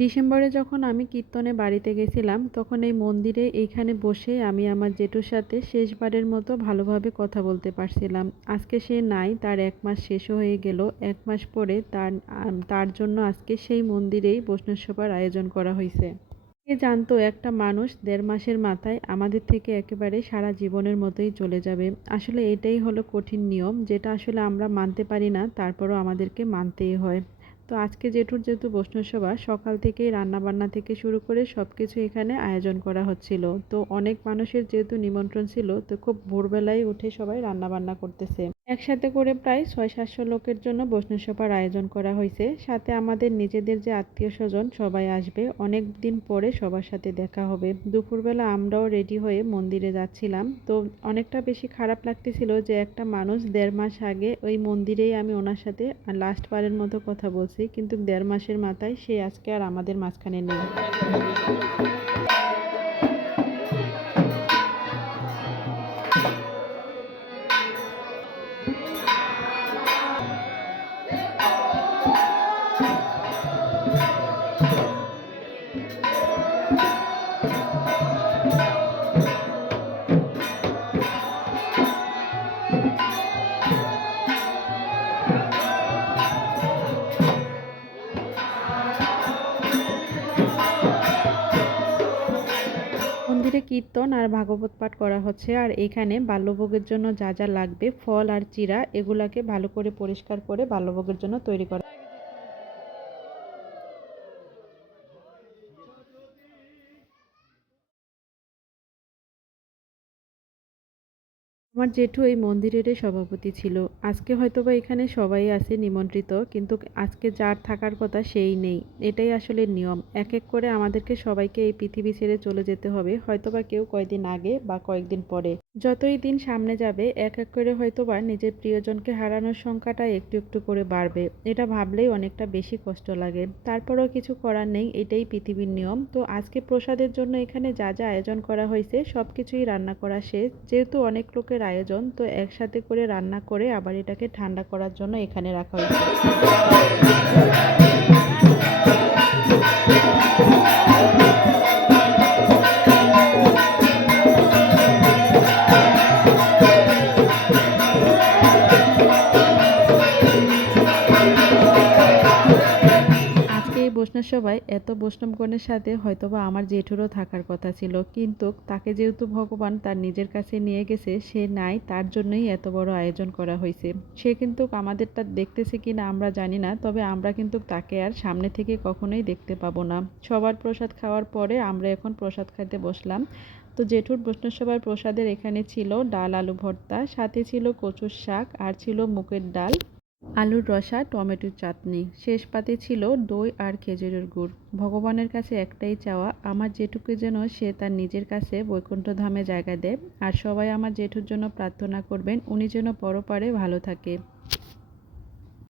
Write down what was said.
ডিসেম্বরে যখন আমি কীর্তনে বাড়িতে গেছিলাম, তখন এই মন্দিরে এইখানে বসে আমি আমার জেঠুর সাথে শেষবারের মতো ভালোভাবে কথা বলতে পারছিলাম। আজকে সে নাই, তার ১ মাস শেষও হয়ে গেল। ১ মাস পরে তার জন্য আজকে সেই মন্দিরেই বৈষ্ণব সভার আয়োজন করা হইছে। কে জানতো একটা মানুষ ১.৫ মাসের মাথায় আমাদের থেকে একেবারে সারা জীবনের মতোই চলে যাবে। আসলে এটাই হলো কঠিন নিয়ম, যেটা আসলে আমরা মানতে পারি না, তারপরও আমাদেরকে মানতেই হয়। তো আজকে জেঠুর যেহেতু বৈষ্ণব সভা, সকাল থেকেই রান্নাবান্না থেকে শুরু করে সবকিছু এখানে আয়োজন করা হচ্ছিল। তো অনেক মানুষের যেহেতু নিমন্ত্রণ ছিল, তো খুব ভোরবেলায় উঠে সবাই রান্নাবান্না করতেছে। একসাথে করে প্রায় ৬০০-৭০০ লোকের জন্য বৈষ্ণব সভার আয়োজন করা হয়েছে। সাথে আমাদের নিজেদের যে আত্মীয়স্বজন সবাই আসবে। অনেক দিন পরে সবার সাথে দেখা হবে। দুপুরবেলা আমরাও রেডি হয়ে মন্দিরে যাচ্ছিলাম। তো অনেকটা বেশি খারাপ লাগতেছিল যে একটা মানুষ ১.৫ মাস আগে ওই মন্দিরেই আমি ওনার সাথে লাস্ট বারের মতো কথা বলছি, কিন্তু ১.৫ মাসের মাথায় সে আজকে আর আমাদের মাঝখানে নেই। মন্দিরে কীর্তন আর ভাগবত পাঠ করা হচ্ছে, আর এখানে বাল্যভোগের জন্য যা যা লাগবে, ফল আর চিড়া, এগুলাকে ভালো করে পরিষ্কার করে বাল্যভোগের জন্য তৈরি করা। আমার জেঠু এই মন্দিরেরই সভাপতি ছিল। আজকে হয়তোবা এখানে সবাই আছে নিমন্ত্রিত, কিন্তু আজকে যার থাকার কথা সেই নেই। এটাই আসলে নিয়ম। এক এক করে আমাদেরকে সবাইকে এই পৃথিবী ছেড়ে চলে যেতে হবে, হয়তোবা কেউ কয়দিন আগে বা কয়েকদিন পরে। যতই দিন সামনে যাবে, এক এক করে হয়তোবা নিজের প্রিয়জনকে হারানোর সংখ্যাটা একটু একটু করে বাড়বে। এটা ভাবলেই অনেকটা বেশি কষ্ট লাগে। তারপরেও কিছু করার নেই, এটাই পৃথিবীর নিয়ম। তো আজকে প্রসাদের জন্য এখানে যা যা আয়োজন করা হয়েছে সবকিছুই রান্না করা শেষ। যেহেতু অনেক লোকের আয়োজন, তো একসাথে করে রান্না করে আবার এটাকে ঠান্ডা করার জন্য এখানে রাখা হয়েছে। আজকে এই বৈষ্ণব সভায় এত বৈষ্ণবগণের সাথে হয়তোবা আমার জেঠুরও থাকার কথা ছিল, কিন্তু তাকে যেহেতু ভগবান তার নিজের কাছে নিয়ে গেছে, সে নাই, তার জন্যই এত বড় আয়োজন করা হয়েছে। সে কিন্তু আমাদেরটা দেখতেছে কিনা আমরা জানি না, তবে আমরা কিন্তু তাকে আর সামনে থেকে কখনোই দেখতে পাবো না। সবার প্রসাদ খাওয়ার পরে আমরা এখন প্রসাদ খেতে বসলাম। তো জেঠুর বৈষ্ণব সভার প্রসাদের এখানে ছিল ডাল আলু ভর্তা, সাথে ছিল কচুর শাক, আর ছিল মুগের ডাল, আলুর রসা, টমেটোর চাটনি। শেষ পাতে ছিল দই আর খেজুরের গুড়। ভগবানের কাছে একটাই চাওয়া, আমার জেঠুকে যেন সে তার নিজের কাছে বৈকুণ্ঠ ধামে জায়গা দেয়। আর সবাই আমার জেঠুর জন্য প্রার্থনা করবেন, উনি যেন পরপারে ভালো থাকে।